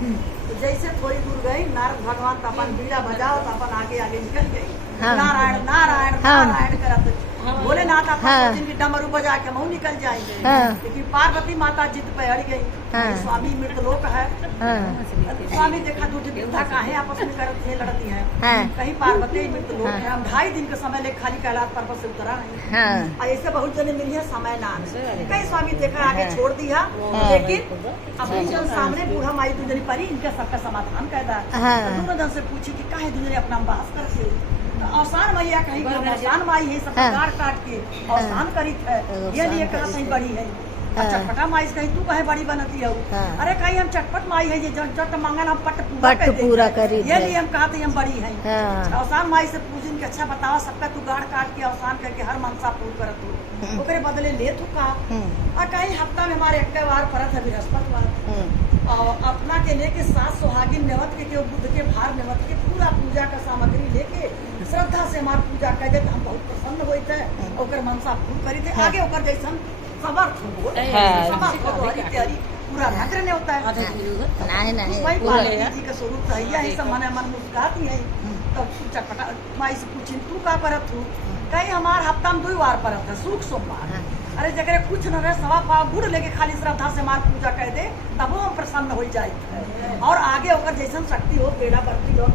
तो जैसे थोड़ी दूर गई, नारद भगवान तो अपन बीड़ा बजाओ तो अपन आगे आगे निकल गई। हाँ। नारायण नारायण हाँ। नारायण करत भोलेनाथ अपन की डमरू बजा के मऊ निकल जाएंगे। हाँ। लेकिन पार्वती माता जिद पे अड़ गई। हाँ। स्वामी मृतलोक है। हाँ। स्वामी देखा दूध विद्या काहे आपस में करत थे, लड़ती है। हाँ। कहीं पार्वती मृतलोक हाँ। है। हम 2.5 दिन के समय ले खाली कैलाश पर्वत से उतरा नहीं। हाँ। ऐसे बहुत जने मिली है, समय ना कहीं स्वामी देखा आगे हाँ। छोड़ दिया। हाँ। लेकिन अपनी जन सामने बूढ़ा माई दूजनी परी, इनका सबका समाधान कैदा। हाँ। दोनों जन से पूछी कि काहे दूजने अपना बास करके अवसान मैया कहीं अवसान माई है, सब हाँ। काट काट के अवसान करी है। ये लिए कहा सही बड़ी है। हाँ। चटपटा माई से कहीं तू कहे बड़ी बनती है। हाँ। अरे कहीं हम चटपट माई है, ये जट मांगा हम पट पट पूरा करी ये है। लिए हम कहते हम बड़ी है। हाँ। अवसान माई से पूछिन के अच्छा बताओ, सबका तू गाड़ काट के अवसान करके हर मनसा पूर्ण करत हो, ओकरे बदले ले तू का। और कहीं हफ्ता में हमारे एक बार परत है बृहस्पतिवार, और अपना के लेके 7 सुहागिन नेवत के बुद्ध के भार नेवत के पूरा पूजा का सामग्री लेके श्रद्धा से हमार पूजा कर दे, हम बहुत प्रसन्न होते थे। ओकर मनसा पूर्ण करी थे। आगे ओकर जैसन समर्थ हो, समर्थ हो हरी तैयारी पूरा भद्र ने होता है। नहीं नहीं वही पूरा पार्वती जी का स्वरूप है, यही सब मन मन मुस्कुराती है। तब चटपटा माई से पूछी तू का परत हूँ, कहीं हमार हफ्ता में 2 बार परत है, सुख सोमवार। अरे जगह कुछ न रहे, 1.25 पाव गुड़ लेके खाली श्रद्धा से मार पूजा कर दे, तब हम प्रसन्न हो जाए। और आगे ओकर जैसन शक्ति हो, बेड़ा बरती हो,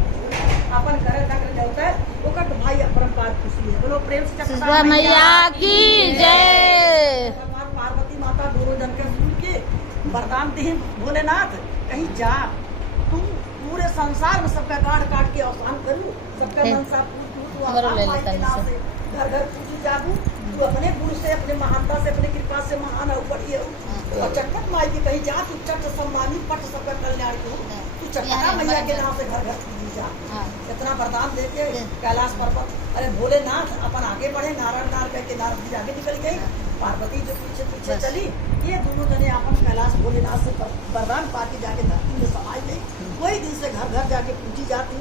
अपन करे तक जाता है। ओकर तो भाई अपरंपार खुशी है। बोलो प्रेम से सिद्धवा मैया की जय। भगवान पार्वती माता दोनों जन के सुन के वरदान दी, भोलेनाथ कहीं जा, तुम पूरे संसार में सबका गाड़ काट के अवसान करूँ, सबका मनसा घर घर पूजी जाबू, तू अपने गुरु से, अपने महानता से, अपने कृपा से महान हो, बढ़िया हो। और चटपट माई के कहीं जा, तू चट सम्मानी पट सबका कल्याण हो, तू चटपटा मैया के नाम से घर घर पूजी जा। इतना वरदान देके कैलाश पर्वत, अरे भोलेनाथ अपन आगे बढ़े, नारायण नार कह के नारद जी आगे निकल गई, पार्वती जो पीछे पीछे चली। ये दोनों जने अपन कैलाश भोलेनाथ से वरदान पाके जाके धरती में समाज गई। वही दिन से घर घर जाके पूजी जाती,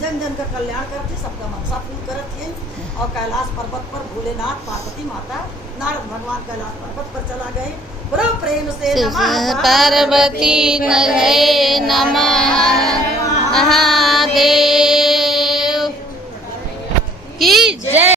जन जन का कल्याण करती, सबका मनसा पूर्ण करती है। और कैलाश पर्वत पर भोलेनाथ पार्वती माता नारद भगवान कैलाश पर्वत पर चला गए। बड़ो प्रेम से पार्वती नमः महादेव।